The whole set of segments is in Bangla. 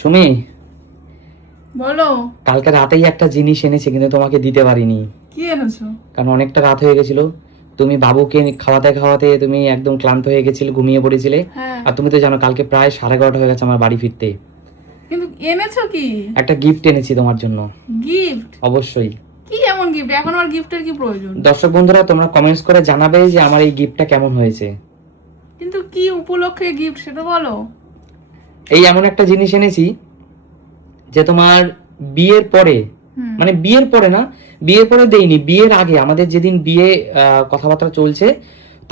সুমি, বলো। কালকে রাতেই একটা জিনিস এনেছি কিন্তু তোমাকে দিতে পারিনি। কি এনেছো? কারণ অনেকটা রাত হয়ে গেছিল। তুমি বাবুকে খাওয়াতে খাওয়াতে তুমি একদম ক্লান্ত হয়ে গেছিলে, ঘুমিয়ে পড়েছিলে। হ্যাঁ, আর তুমি তো জানো কালকে প্রায় 11:30 হয়ে গেছে আমার বাড়ি ফিরতে। কিন্তু এনেছো কি? একটা গিফট এনেছি তোমার জন্য। গিফট? অবশ্যই। কি এমন গিফট? এখন আমার গিফটের কি প্রয়োজন? দর্শক বন্ধুরা, তোমরা কমেন্টস করে জানাবে যে আমার এই গিফটটা কেমন হয়েছে। কিন্তু কি উপলক্ষে গিফট সেটা বলো। এই এমন একটা জিনিস এনেছি যে তোমার বিয়ের পরে, মানে বিয়ের পরে না, বিয়ের পরে দেইনি, বিয়ের আগে আমাদের যেদিন বিয়ে কথাবার্তা চলছে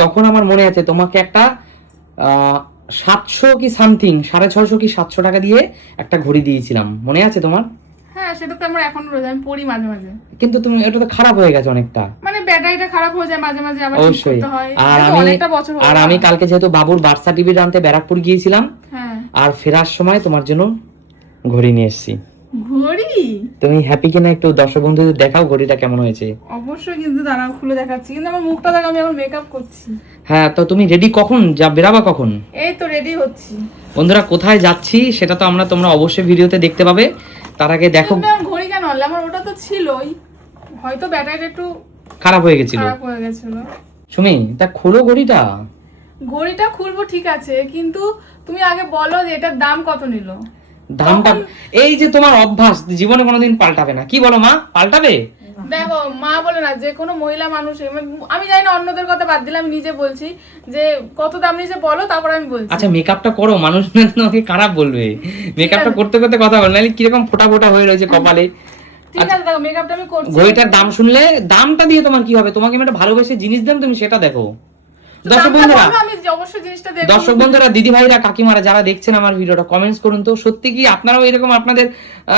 তখন আমার মনে আছে তোমাকে একটা 700 কি সামথিং, 650 কি 700 টাকা দিয়ে একটা ঘড়ি দিয়েছিলাম, মনে আছে তোমার? হ্যাঁ, সেটা তো আমার এখনো রয়েছে, আমি পড়ি মাঝে মাঝে। কিন্তু তুমি এটা তো খারাপ হয়ে গেছে অনেকটা। মানে ব্যাটারিটা খারাপ হয়ে যায় মাঝে মাঝে, আবার ঠিক অবশ্যই। করতে হয়। আর এটা তো অনেকটা বছর হয়ে গেল। আমি কালকে যেহেতু বাবুর বার্থ সার্টিফিকেট আনতে ব্যারাকপুর গিয়েছিলাম, হ্যাঁ। আর ফেরার সময় তোমার জন্য ঘড়ি নিয়ে এসেছি। ঘড়ি? তুমি হ্যাপি কিনা একটু দর্শক বন্ধুদের দেখাও ঘড়িটা কেমন হয়েছে। অবশ্যই, কিন্তু দাঁড়াও খুলে দেখাচ্ছি। কিন্তু আমার মুখটা দেখো, আমি এখন মেকআপ করছি। হ্যাঁ, তো তুমি রেডি কখন বেরাবা কখন? এই তো রেডি হচ্ছি। বন্ধুরা, কোথায় যাচ্ছি সেটা তো তোমরা অবশ্যই ভিডিওতে দেখতে পাবে। তার আগে দেখো। তুমি আমার ঘড়ি কেন আনলে? আমার ওটা তো ছিলই, হয়তো ব্যাটারিটা একটু খারাপ হয়ে গেছিল। সুমি, তা খোলো ঘড়িটা। ঘড়িটা খুলবো ঠিক আছে, কিন্তু তুমি আগে বলো যে এটার দাম কত নিল। দামটা, এই যে তোমার অভ্যাস জীবনে কোনোদিন পাল্টাবে না, কি বলো মা? পাল্টাবে? দেখো, মা বলে না, যে কোনো মহিলা মানুষ, আমি জানি না অন্যদের কথা বাদ দিলে, আমি নিজে বলছি যে কত দাম নিয়েছে বলো, তারপর আমি বলছি। আচ্ছা, মেকআপটা করো, মানুষ তোমাকে খারাপ বলবে। মেকআপটা করতে করতে কথা বল, নাহলে কিরকম ফোটা ফোটা হয়ে রয়েছে কপালে। ঠিক আছে, দেখো মেকআপটা আমি করছি। ঘড়িটার দাম শুনলে, দামটা দিয়ে তোমার কি হবে? তোমাকে আমি একটা ভালোবেসে জিনিস দেন, তুমি সেটা দেখো। দর্শক বন্ধুরা, আমি অবশ্যই জিনিসটা দেখব। দর্শক বন্ধুরা, দিদি ভাইরা, কাকিমারা যারা দেখছেন আমার ভিডিওটা, কমেন্টস করুন তো, সত্যি কি আপনারাও এরকম আপনাদের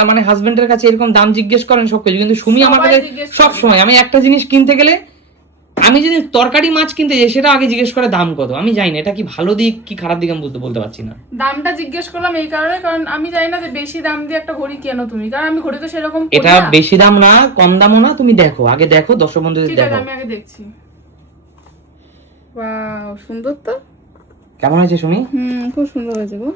মানে হাজবেন্ডের কাছে এরকম দাম জিজ্ঞেস করেন সবকিছু? কিন্তু সুমি আমার কাছে সব সময়, আমি একটা জিনিস কিনতে গেলে, আমি যদি তরকারি মাছ কিনতে যাই সেটা আগে জিজ্ঞেস করে দাম কত। আমি জানি না এটা কি ভালো দিক কি খারাপ দিক, আমি বলতে পারছি না। দামটা জিজ্ঞেস করলাম এই কারণে, কারণ আমি জানি না যে বেশি দাম দিয়ে একটা ঘড়ি কেনো তুমি, কারণ আমি ঘড়ি তো সেরকম পরি এটা না। বেশি দাম না, কম দামও না, তুমি দেখো, আগে দেখো, দর্শক বন্ধুদের ঠিক আছে, দেখো। আমি আগে দেখছি। ওয়াও, সুন্দর তো। কেমন হয়েছে সুমি? খুব সুন্দর হয়েছে গো।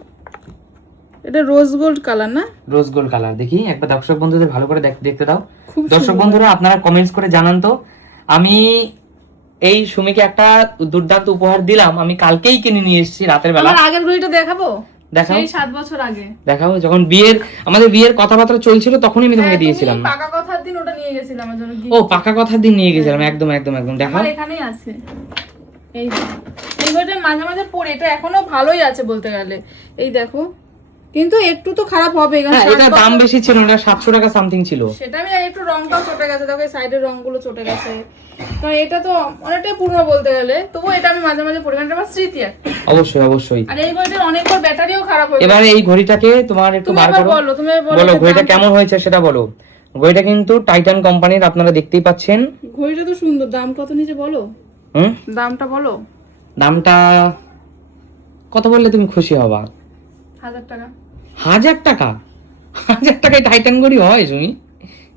এটা রোজ গোল্ড কালার না? Rose gold colour. দেখি একবার দর্শক বন্ধুদের ভালো করে দেখতে দাও। দর্শক বন্ধুরা, আপনারা কমেন্টস করে জানান তো, আমি এই সুমিকে একটা দুর্দান্ত উপহার দিলাম, আমি কালকেই কিনে নিয়ে এসেছি রাতের বেলা। আমার আগের ঘড়িটা দেখাবো? দেখাও। সেই 7 বছর আগে। দেখাও, যখন আমাদের বিয়ের কথাবার্তা চলছিল তখনই আমি তোমাকে দিয়েছিলাম। তুমি পাকা কথার দিন ওটা নিয়ে গেছিলাম আমার জন্য। ও, পাকা কথার দিন নিয়ে গেছিলাম, একদম একদম একদম। দেখাও। আমার এখানেই আছে। এই ঘড়িটা মাঝে মাঝে পরে, এটা এখনো ভালোই আছে বলতে গেলে। এই দেখো, কিন্তু একটু তো খারাপ হবে, কারণ এটা দাম বেশি ছিল, এটা 700 টাকা সামথিং ছিল। সেটা আমি জানি, একটু রংটাও চটে গেছে, দেখো এই সাইডের রংগুলো চটে গেছে, কারণ এটা তো অনেকটাই পুরনো বলতে গেলে। তবু এটা আমি মাঝে মাঝে পরি, কারণ এটা আমার স্মৃতি একটা। অবশ্যই অবশ্যই। আর এই ঘড়িটার অনেকবার ব্যাটারিও খারাপ হয়ে এবারে এই ঘড়িটাকে তোমার একটু বার করো। তুমি বলো ঘড়িটা কেমন হয়েছে সেটা বলো। ঘড়িটা কিন্তু টাইটান কোম্পানির, আপনারা দেখতেই পাচ্ছেন। ঘড়িটা তো সুন্দর। দাম কত নিচে বলো? দামটা বলো। দামটা কত বললে তুমি খুশি হবা? 1000 টাকা। 1000 টাকা? 1000 টাকায় টাইটান ঘড়ি হয় তুমি?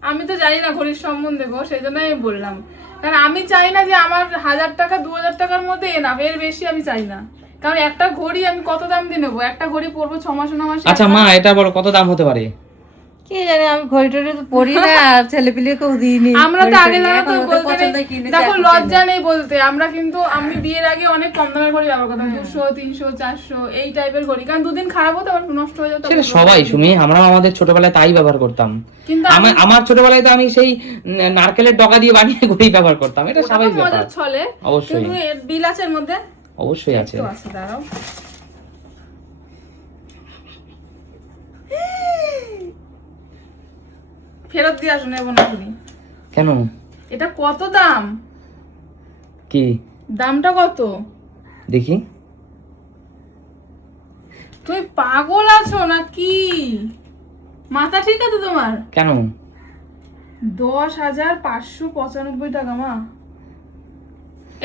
আমি তো জানি না ঘড়ির সম্বন্ধে গো, সেই জন্য আমি বললাম। কারণ আমি চাই না যে আমার 1000 টাকা 2000 টাকার মধ্যে এনাফ, এর বেশি আমি চাই না। কারণ একটা ঘড়ি আমি কত দাম দিয়ে নেবো? একটা ঘড়ি পরবো 6 মাস 9 মাসে। আচ্ছা মা, এটা বলো কত দাম হতে পারে? কি জানি, আমি ঘড়ি টড়ি তো পরি না, আর ছেলেপিলেকেও দিইনি। আমরা তো আগে জানো তো বলতে নেই, দেখো লজ্জা নেই বলতে। আমরা কিন্তু, আমি বিয়ের আগে অনেক কম দামের ঘড়ি ব্যবহার করতাম, 200 300 400 এই টাইপের ঘড়ি। কারণ দুদিন খারাপ হতো আবার নষ্ট হয়ে যেত। সেটা সবাই সুমি, আমরাও আমাদের ছোটবেলায় তাই ব্যবহার করতাম। কিন্তু আমার ছোটবেলায় তো আমি সেই নারকেলের ডগা দিয়ে বানিয়ে ঘড়ি ব্যবহার করতাম, এটা স্বাভাবিক ব্যাপার। মজার ছলে। অবশ্যই। কিন্তু এর বিল আছে এর মধ্যে? অবশ্যই আছে। তো আছে, দাঁড়াও। ফেরত দিয়ে আসো, নেবো না তুমি। কেন? এটা কত দাম? কি দামটা কত দেখি? তুমি পাগল আছো নাকি? মাথা ঠিক আছে তোমার? কেন? 10,595 টাকা মা।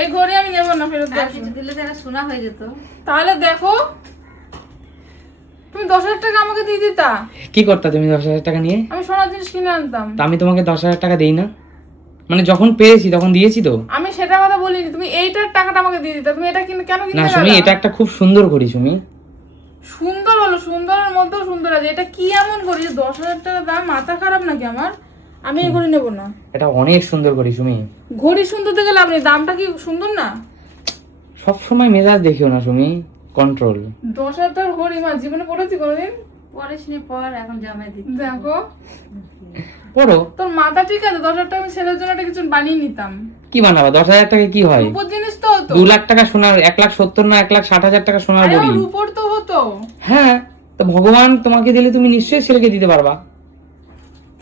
এই ঘড়ি আমি নেবো না, ফেরত দিয়ে আসো। কিছু দিলে তো শোনা হয়ে যেত। তাহলে দেখো, তুমি 10,000 টাকা আমাকে দিয়ে দিতা। কি করতা তুমি 10,000 টাকা নিয়ে? আমি সোনার জিনিস কিনে আনতাম। তা আমি তোমাকে 10,000 টাকা দেই না? মানে যখন পেয়েছি তখন দিয়েছি তো। আমি সেটা কথা বলিনি, তুমি এইটার টাকাটা আমাকে দিয়ে দিতা। তুমি এটা কেন না কিনতে সুমি, গেলা? এটা একটা খুব সুন্দর ঘড়ি সুমি। সুন্দর হলো, সুন্দরের মধ্যেও সুন্দর আছে। এটা কি এমন ঘড়ি 10,000 টাকা দাম? মাথা খারাপ নাকি আমার? আমি এই ঘড়ি নেবো না। এটা অনেক সুন্দর ঘড়ি সুমি। ঘড়ি সুন্দর দেখে লাভ নেই, দামটা কি সুন্দর না? সব সময় মেজাজ দেখিও না সুমি, কন্ট্রোল। 10,000 টাকার ঘড়ি মা জীবনে পড়েছি কোনোদিন? পড়িসনি, পর এখন জামাই দিতে। দেখো পড়ো। তোর মাথা ঠিক আছে, 10,000 টাকা আমি ছেলের জন্য একটা কিছু বানিয়ে নিতাম। কি বানাবা? 10,000 টাকা কি হয়? রূপোর জিনিস তো হতো। 2 লাখ টাকা সোনার, 1,70,000 না 1,60,000 টাকা সোনার আরে ঘড়ি। আমার রূপোর তো হতো। হ্যাঁ, তো ভগবান তোমাকে দিলে তুমি নিশ্চয়ই ছেলেকে দিতে পারবা।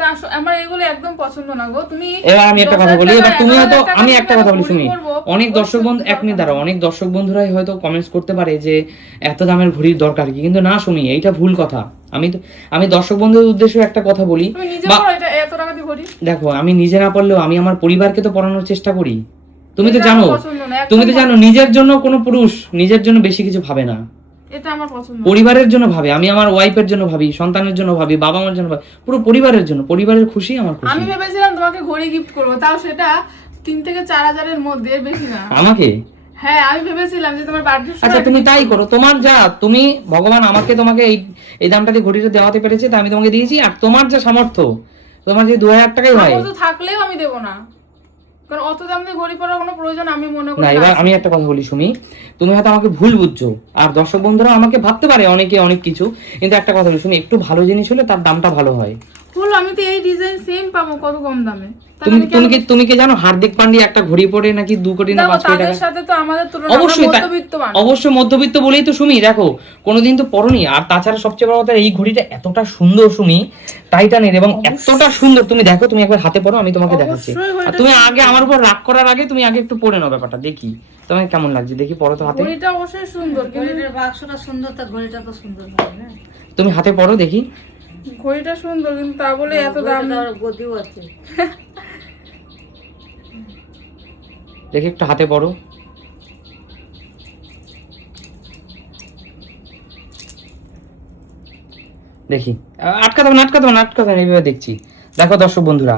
তা আমার এগুলো একদম পছন্দ না গো। তুমি এবার আমি একটা কথা বলি, 10,000 এবার তুমি হয়তো, 11,000 আমি টাকা একটা কথা বলি ঘড়ি শুনি, পরবো, অনেক ওর দর্শক বন্ধু, সত্যি এক মিনিট দরকার দাঁড়াও, অনেক দর্শক বন্ধুরাই হয়তো কমেন্টস করতে পারে যে এত দামের ঘড়ির দরকার কি, কিন্তু না শুনি, এইটা ভুল কথা। আমি দর্শক বন্ধুদের উদ্দেশ্যে একটা কথা বলি, তুমি নিজে বা পড়ো এটা এত টাকা দিয়ে ঘড়ি। দেখো আমি নিজে না পারলেও আমি আমার পরিবারকে তো পড়ানোর চেষ্টা করি। তুমি তো এটা জানো, আমার পছন্দ না, একদম তুমি তো জানো নিজের জন্য কোনো পুরুষ নিজের জন্য বেশি কিছু ভাবে না, এটা আমার পছন্দ না। পরিবারের জন্য ভাবে। আমি আমার ওয়াইফের জন্য ভাবি, সন্তানের জন্য ভাবি, বাবা মার জন্য ভাবি, পুরো পরিবারের জন্য। পরিবারের খুশি আমার খুশি। আমি ভেবেছিলাম তোমাকে ঘড়ি গিফট করবো, তাও সেটা 3 থেকে 4,000 এর মধ্যে, এর বেশি না। আমাকে? হ্যাঁ আমি ভেবেছিলাম যে তোমার বার্থডে আচ্ছা তুমি তাই করো, তোমার যা, তুমি ভগবান আমাকে তোমাকে এই দামটা দিয়ে ঘড়িটা দেওয়াতে পেরেছে, তা আমি তোমাকে দিয়েছি। আর তোমার যা সামর্থ্য, তোমার যে 2,000 টাকাই হয় থাকলেও আমি দেবো না, কারণ অত দাম দিয়ে ঘড়ি পরার কোনো প্রয়োজন আমি মনে করি না। না। এবার আমি একটা কথা বলি সুমি, তুমি হয়তো আমাকে ভুল বুঝছো, আর দর্শক বন্ধুরা আমাকে ভাবতে পারে অনেকে অনেক কিছু, কিন্তু একটা কথা বলি সুমি, একটু ভালো জিনিস হলে তার দামটা ভালো হয়। হলো আমি তো এই ডিজাইন সেম পাবো কত কম দামে। তুমি কি জানো হার্দিক পান্ডিয়া একটা ঘড়ি পরে নাকি 2 কোটি না 5 কোটি টাকা? তাদের সাথে তো আমাদের তুলনা, অবশ্যই আমরা মধ্যবিত্ত মানুষ। অবশ্যই মধ্যবিত্ত বলেই তো সুমি দেখো কোনোদিন তো পরনি। আর তাছাড়া সবচেয়ে বড় কথা, এই ঘড়িটা এতটা সুন্দর সুমি, টাইটানের, এবং এতটা সুন্দর, তুমি দেখো, তুমি একবার হাতে পরো, আমি তোমাকে দেখাচ্ছি। অবশ্যই আর ঘড়িটা তুমি আগে আমার উপর রাগ করার আগে তুমি আগে একটু পরে নাও ব্যাপারটা, দেখি তোমার কেমন লাগছে, দেখি পরো তো হাতে। ঘড়িটা অবশ্যই সুন্দর, কিন্তু ঘড়িটার বাক্সটা সুন্দর, তা ঘড়িটা তো সুন্দর হবে না? তুমি হাতে পরো দেখি। ঘড়িটা সুন্দর, কিন্তু তা বলে এত দাম। ঘড়িটার গদিও আছে। দেখি একটু হাতে পরো। দেখি, আটকাতে হবে না, আটকাতে হবে না, আটকাতে হবে না, এইভাবে দেখছি। দেখো দর্শক বন্ধুরা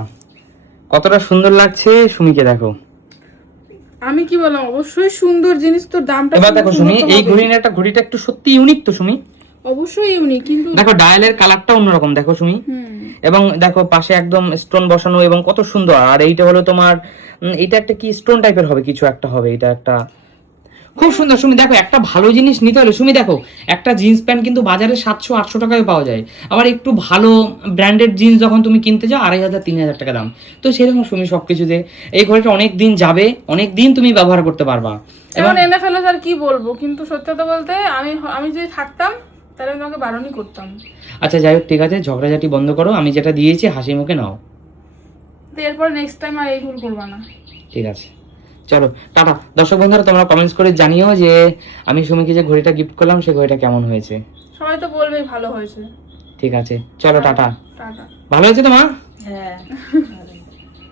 কতটা সুন্দর লাগছে সুমিকে, দেখো। আমি কি বললাম, অবশ্যই সুন্দর জিনিস, তো দামটা এবার দেখো সুমি, এই ঘড়িটা একটু সত্যি ইউনিক তো সুমি। অবশ্যই ইউনিক, কিন্তু দেখো ডায়ালের কালারটা অন্যরকম, দেখো সুমি। এবং দেখো পাশে একদম স্টোন বসানো, এবং কত সুন্দর। আর এইটা হলো তোমার এটা একটা কি স্টোন টাইপের হবে, কিছু একটা হবে, এটা একটা খুব সুন্দর সুমি। দেখো একটা ভালো জিনিস নিতে হলে সুমি, দেখো একটা জিন্স প্যান্ট কিন্তু বাজারে 700-800 টাকায় পাওয়া যায়, আবার একটু ভালো ব্র্যান্ডেড জিন্স যখন তুমি কিনতে যাও 2,500-3,000 টাকা দাম। তো সেরকম সুমি সবকিছুতে এই ঘড়িটা অনেক দিন যাবে, অনেক দিন তুমি ব্যবহার করতে পারবা। এবং এনে ফেলো আর কি বলবো, কিন্তু সত্যি কথা বলতে আমি যদি থাকতাম তাহলে আমি তোমাকে বারণই করতাম। আচ্ছা যাই হোক, ঠিক আছে, ঝগড়াঝাটি বন্ধ করো, আমি যেটা দিয়েছি হাসি মুখে নাও। তো এরপর নেক্সট টাইম আর এই ভুল করবা না। ঠিক আছে, চলো টাটা। দর্শক বন্ধুরা তোমরা কমেন্টস করে জানিও যে আমি সুমিকে যে ঘড়িটা গিফট করলাম সেই ঘড়িটা কেমন হয়েছে। সবাই তো বলবেই ভালো হয়েছে। ঠিক আছে, চলো টাটা। টাটা। ভালো হয়েছে তো মা? হ্যাঁ।